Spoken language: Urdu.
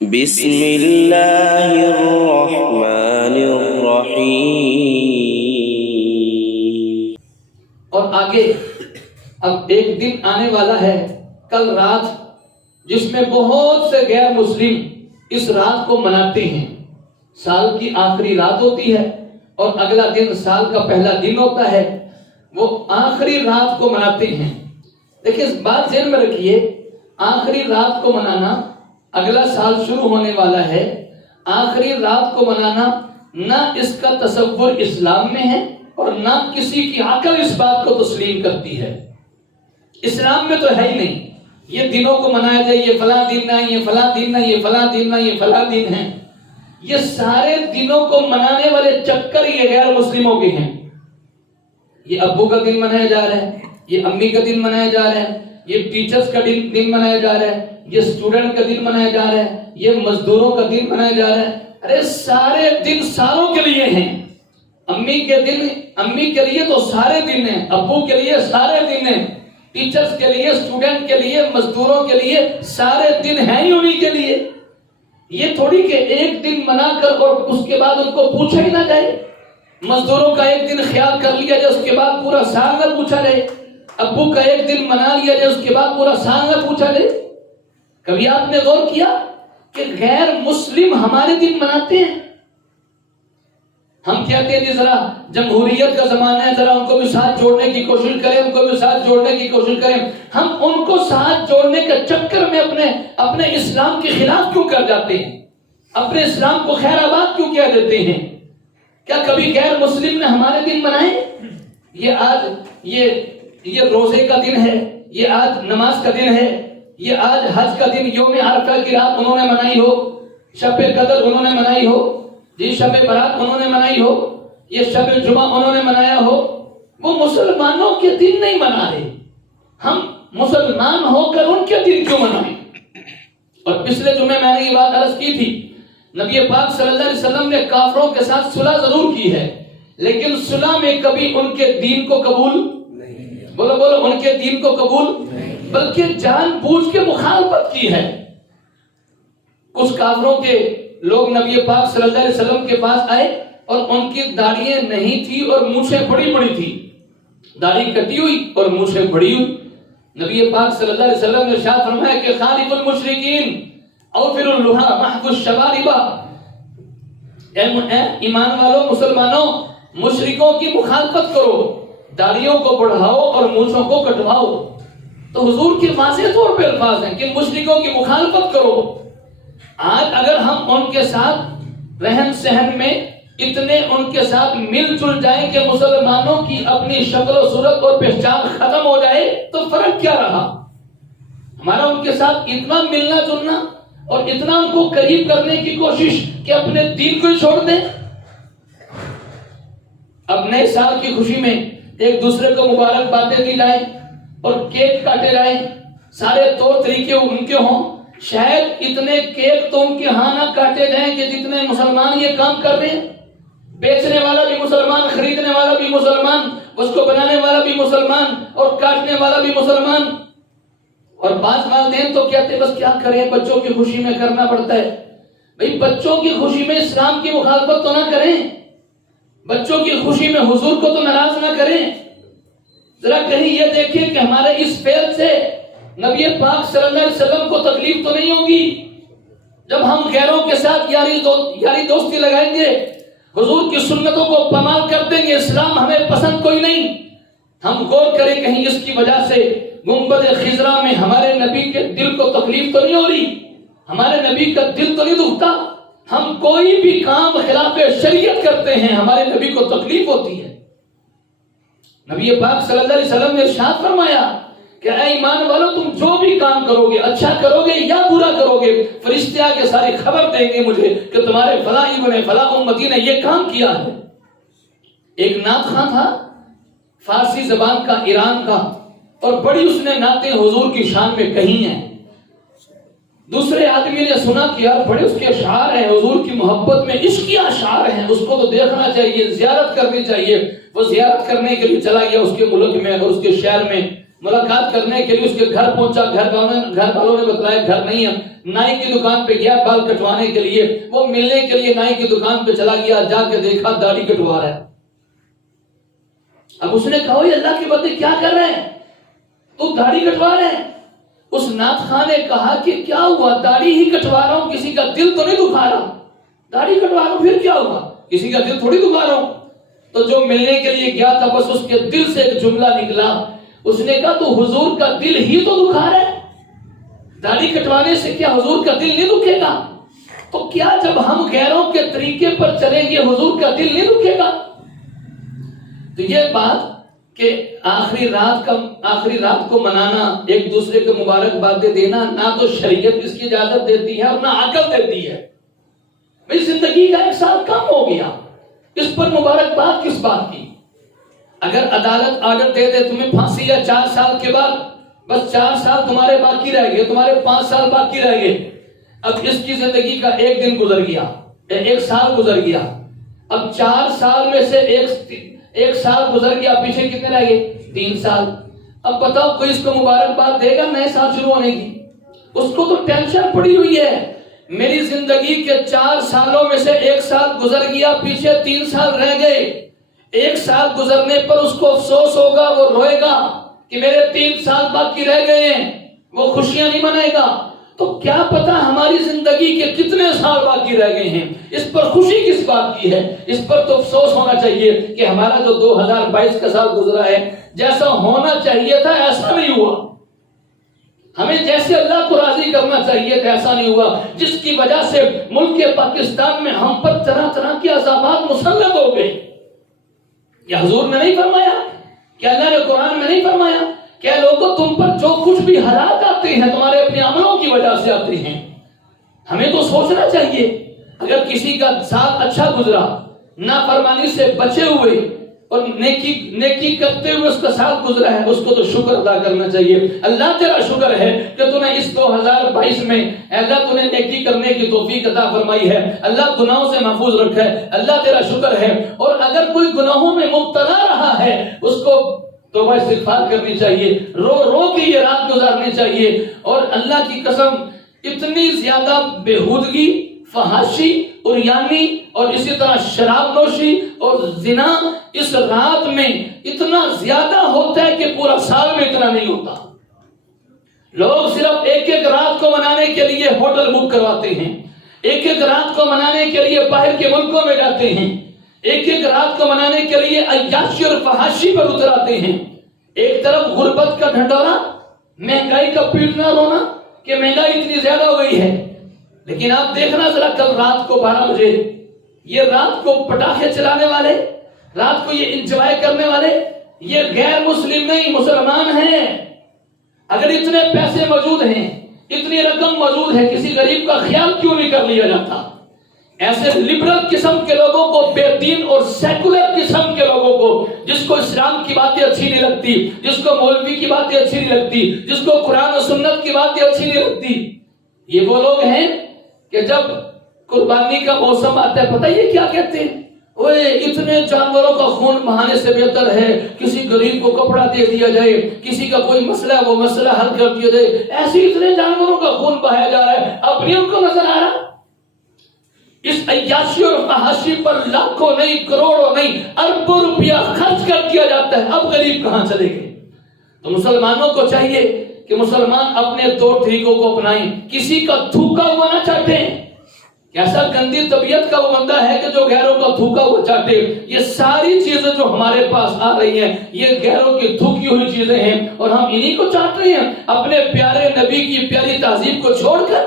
بسم اللہ الرحمن الرحیم۔ اور آگے اب ایک دن آنے والا ہے کل رات، جس میں بہت سے غیر مسلم اس رات کو مناتے ہیں۔ سال کی آخری رات ہوتی ہے اور اگلا دن سال کا پہلا دن ہوتا ہے، وہ آخری رات کو مناتے ہیں۔ دیکھیں اس بات ذہن میں رکھیے، آخری رات کو منانا، اگلا سال شروع ہونے والا ہے، آخری رات کو منانا نہ اس کا تصور اسلام میں ہے اور نہ کسی کی عقل اس بات کو تسلیم کرتی ہے۔ اسلام میں تو ہے ہی نہیں یہ دنوں کو منایا جائے، یہ فلاں دن نہ، یہ فلاں دن نہ، یہ فلاں دن نہ، یہ فلاں دن ہے۔ یہ سارے دنوں کو منانے والے چکر یہ غیر مسلموں کے ہیں۔ یہ ابو کا دن منایا جا رہا ہے، یہ امی کا دن منایا جا رہا ہے، یہ ٹیچرز کا دن منایا جا رہا ہے، یہ اسٹوڈنٹ کا دن منایا جا رہا ہے، یہ مزدوروں کا دن منایا جا رہا ہے۔ ارے سارے دن ساروں کے لیے ہیں۔ امی کے دن امی کے لیے تو سارے دن ہیں، ابو کے لیے سارے دن ہیں، ٹیچرز کے لیے، اسٹوڈنٹ کے لیے، مزدوروں کے لیے سارے دن ہیں ہی انہی کے لیے۔ یہ تھوڑی کہ ایک دن منا کر اور اس کے بعد ان کو پوچھا ہی نہ جائے۔ مزدوروں کا ایک دن خیال کر لیا جائے، اس کے بعد پورا سال نہ پوچھا جائے۔ ابو کا ایک دن منا لیا جائے، اس کے بعد پورا سال نہ پوچھا جائے۔ کبھی آپ نے غور کیا کہ غیر مسلم ہمارے دن مناتے ہیں؟ ہم کہتے ہیں جی ذرا جمہوریت کا زمانہ ہے، ذرا ان کو بھی ساتھ جوڑنے کی کوشش کریں، ان کو بھی ساتھ جوڑنے کی کوشش کریں۔ ہم ان کو ساتھ جوڑنے کے چکر میں اپنے اسلام کے خلاف کیوں کر جاتے ہیں؟ اپنے اسلام کو خیر آباد کیوں کہہ دیتے ہیں؟ کیا کبھی غیر مسلم نے ہمارے دن منائے؟ یہ آج یہ روزے کا دن ہے، یہ آج نماز کا دن ہے، یہ آج حج کا دن، یوم عرفہ کی رات انہوں نے منائی ہو، شب قدر انہوں نے منائی ہو، جی شب برات انہوں نے منائی ہو، یہ شب جمعہ انہوں نے منایا ہو، وہ مسلمانوں کے دن نہیں منا رہے۔ ہم مسلمان ہو کر ان کے دن کیوں منائیں؟ اور پچھلے جمعے میں نے یہ بات عرض کی تھی، نبی پاک صلی اللہ علیہ وسلم نے کافروں کے ساتھ صلح ضرور کی ہے، لیکن صلح میں کبھی ان کے دین کو قبول نہیں، بولو ان کے دین کو قبول نہیں، بلکہ جان بوجھ کے مخالفت کی ہے۔ کچھ کافروں کے لوگ نبی پاک صلی اللہ علیہ وسلم کے پاس آئے اور ان کی داڑھیاں نہیں تھی اور مونچھیں بڑی بڑی تھی، داڑھی کٹی ہوئی اور مونچھیں بڑی ہوئی۔ نبی پاک صلی اللہ علیہ وسلم نے ارشاد فرمایا کہ خالف المشرکین اوفر اللحى محو الشوارب، ایمان والوں، مسلمانوں، مشرکوں کی مخالفت کرو، داڑھیوں کو بڑھاؤ اور مونچھوں کو کٹواؤ۔ تو حضور کے واضح طور پہ الفاظ ہیں کہ مشرکوں کی مخالفت کرو۔ آج اگر ہم ان کے ساتھ رہن سہن میں اتنے ان کے ساتھ مل جل جائیں کہ مسلمانوں کی اپنی شکل و صورت اور پہچان ختم ہو جائے تو فرق کیا رہا؟ ہمارا ان کے ساتھ اتنا ملنا جلنا اور اتنا ان کو قریب کرنے کی کوشش کہ اپنے دین کو ہی چھوڑ دیں۔ اب نئے سال کی خوشی میں ایک دوسرے کو مبارک باتیں دی جائیں اور کیک کاٹے جائیں، سارے طور طریقے ان کے ہوں، شاید اتنے کیک تو ان کے ہاں نہ کاٹے جائیں کہ جتنے مسلمان یہ کام کر رہے ہیں۔ بیچنے والا بھی مسلمان، خریدنے والا بھی مسلمان، اس کو بنانے والا بھی مسلمان اور کاٹنے والا بھی مسلمان۔ اور بعض والدین تو کہتے ہیں بس کیا کریں، بچوں کی خوشی میں کرنا پڑتا ہے۔ بھئی بچوں کی خوشی میں اسلام کی مخالفت تو نہ کریں، بچوں کی خوشی میں حضور کو تو ناراض نہ کریں۔ ذرا کہیں یہ دیکھیں کہ ہمارے اس فعل سے نبی پاک صلی اللہ علیہ وسلم کو تکلیف تو نہیں ہوگی؟ جب ہم غیروں کے ساتھ یاری دوستی لگائیں گے، حضور کی سنتوں کو پامال کر دیں گے، اسلام ہمیں پسند کوئی نہیں۔ ہم غور کریں کہیں اس کی وجہ سے گنبد خضرا میں ہمارے نبی کے دل کو تکلیف تو نہیں ہو رہی، ہمارے نبی کا دل تو نہیں دکھتا؟ ہم کوئی بھی کام خلاف شریعت کرتے ہیں، ہمارے نبی کو تکلیف ہوتی ہے۔ نبی پاک صلی اللہ علیہ وسلم نے ارشاد فرمایا کہ اے ایمان والو، تم جو بھی کام کرو گے، اچھا کرو گے یا برا کرو گے، فرشتے آ کے ساری خبر دیں گے مجھے کہ تمہارے فلاں ابن فلاں امتی نے یہ کام کیا ہے۔ ایک نعت خواں تھا فارسی زبان کا، ایران کا، اور بڑی اس نے نعتیں حضور کی شان میں کہی ہیں۔ دوسرے آدمی نے سنا کہ یار بڑے اس کے اشعار ہیں، حضور کی محبت میں عشقی اشعار ہیں، اس کو تو دیکھنا چاہیے، زیارت کرنی چاہیے۔ وہ زیارت کرنے کے لیے چلا گیا اس کے ملک میں اور اس کے شہر میں، ملاقات کرنے کے لیے اس کے گھر پہنچا، گھر والوں نے بتلایا گھر نہیں ہے، نائی کی دکان پہ گیا بال کٹوانے کے لیے، وہ ملنے کے لیے نائی کی دکان پہ چلا گیا، جا کے دیکھا داڑھی کٹوا رہا ہے۔ اب اس نے کہا یہ اللہ کے بندے کیا کر رہے ہیں، تو داڑھی کٹوا رہے ہیں۔ اس نعت خواہ نے کہا کہ کیا ہوا، داڑھی ہی کٹوا رہا ہوں، کسی کا دل تو نہیں دکھا رہا، داڑھی کٹوا رہا ہوں پھر کیا ہوا، کسی کا دل تھوڑی دکھا رہا ہوں۔ تو جو ملنے کے لیے گیا تھا بس اس کے دل سے ایک جملہ نکلا، اس نے کہا تو حضور کا دل ہی تو دکھا رہا ہے، داڑھی کٹوانے سے کیا حضور کا دل نہیں دکھے گا؟ تو کیا جب ہم غیروں کے طریقے پر چلیں گے حضور کا دل نہیں دکھے گا؟ تو یہ بات کہ آخری رات کو منانا، ایک دوسرے کو مبارکبادیں دینا، نہ تو شریعت اس کی اجازت دیتی ہے اور نہ عقل دیتی ہے۔ میری زندگی کا 1 سال کم ہو گیا، اس پر مبارکباد کس بات کی؟ اگر عدالت آرڈر دے دے تمہیں پھانسی یا 4 سال کے بعد، بس 4 سال تمہارے باقی رہ گئے، تمہارے 5 سال باقی رہ گئے، اب اس کی زندگی کا 1 دن گزر گیا، 1 سال گزر گیا، اب 4 سال میں سے 1 سال گزر گیا، پیچھے کتنے رہ گئے؟ 3 سال۔ اب بتاؤ کوئی اس کو مبارکباد دے گا نئے سال شروع ہونے کی؟ اس کو تو ٹینشن پڑی ہوئی ہے، میری زندگی کے 4 سالوں میں سے 1 سال گزر گیا، پیچھے 3 سال رہ گئے۔ 1 سال گزرنے پر اس کو افسوس ہوگا، وہ روئے گا کہ میرے 3 سال باقی رہ گئے ہیں، وہ خوشیاں نہیں منائے گا۔ تو کیا پتا ہماری زندگی کے کتنے سال باقی رہ گئے ہیں، اس پر خوشی کس بات کی ہے؟ اس پر تو افسوس ہونا چاہیے کہ ہمارا جو 2022 کا سال گزرا ہے جیسا ہونا چاہیے تھا ایسا نہیں ہوا، ہمیں جیسے اللہ کو راضی کرنا چاہیے تھا ایسا نہیں ہوا، جس کی وجہ سے ملک پاکستان میں ہم پر طرح طرح کے عذابات مسلط ہو گئے۔ یا حضور نے نہیں فرمایا؟ کیا اللہ نے قرآن میں نہیں فرمایا؟ کیا لوگوں تم پر جو کچھ بھی حالات آتے ہیں تمہارے اپنے عملوں کی وجہ سے آتے ہیں؟ ہمیں تو سوچنا چاہیے، اگر کسی کا سال اچھا گزرا، نافرمانی سے بچے ہوئے اور نیکی کرتے ہوئے اس کا سال گزرا ہے، اس کو تو شکر ادا کرنا چاہیے۔ اللہ تیرا شکر ہے کہ تو نے اس 2022 میں اللہ تو نے نیکی کرنے کی توفیق عطا فرمائی ہے، اللہ گناہوں سے محفوظ رکھا ہے، اللہ تیرا شکر ہے۔ اور اگر کوئی گناہوں میں مبتلا رہا ہے اس کو توبہ استغفار کرنی چاہیے، رو رو کے یہ رات گزارنی چاہیے۔ اور اللہ کی قسم اتنی زیادہ بےہودگی، فحاشی، عریانی اور اسی طرح شراب نوشی اور زنا اس رات میں اتنا زیادہ ہوتا ہے کہ پورا سال میں اتنا نہیں ہوتا۔ لوگ صرف ایک رات کو منانے کے لیے ہوٹل بک کرواتے ہیں، ایک رات کو منانے کے لیے باہر کے ملکوں میں جاتے ہیں، ایک رات کو منانے کے لیے عیاشی اور فحاشی پر اتراتے ہیں۔ ایک طرف غربت کا ڈھنڈورا، مہنگائی کا پیٹنا رونا کہ مہنگائی اتنی زیادہ ہو گئی ہے، لیکن آپ دیکھنا ذرا کل رات کو 12 بجے یہ رات کو پٹاخے چلانے والے، رات کو یہ انجوائے کرنے والے، یہ غیر مسلم نہیں مسلمان ہیں۔ اگر اتنے پیسے موجود ہیں، اتنی رقم موجود ہے، کسی غریب کا خیال کیوں نہیں کر لیا جاتا؟ ایسے لبرل قسم کے لوگوں کو، بے دین اور سیکولر قسم کے لوگوں کو، جس کو اسلام کی باتیں اچھی نہیں لگتی، جس کو مولوی کی باتیں اچھی نہیں لگتی، جس کو قرآن و سنت کی باتیں اچھی نہیں لگتی، یہ وہ لوگ ہیں کہ جب قربانی کا موسم آتا ہے پتہ یہ کیا کہتے ہیں؟ اوے اتنے جانوروں کا خون بہانے سے بہتر ہے کسی غریب کو کپڑا دے دیا جائے، کسی کا کوئی مسئلہ وہ مسئلہ حل کر دیا جائے۔ ایسے اتنے جانوروں کا خون بہایا جا رہا ہے، اپنی ان کو نظر آ رہا؟ اس عیاشی اور فحاشی پر لاکھوں نہیں، کروڑوں نہیں، اربوں روپیہ خرچ کر دیا جاتا ہے، اب غریب کہاں چلے گئے؟ تو مسلمانوں کو چاہیے کہ مسلمان اپنے طور طریقوں کو اپنائیں، کسی کا تھوکا ہوا نہ چاٹیں۔ ایسا گندی طبیعت کا وہ بندہ ہے کہ جو غیروں کا تھوکا ہوا چاٹے۔ یہ ساری چیزیں جو ہمارے پاس آ رہی ہیں یہ غیروں کی تھوکی ہوئی چیزیں ہیں، اور ہم انہی کو چاٹ رہے ہیں اپنے پیارے نبی کی پیاری تہذیب کو چھوڑ کر۔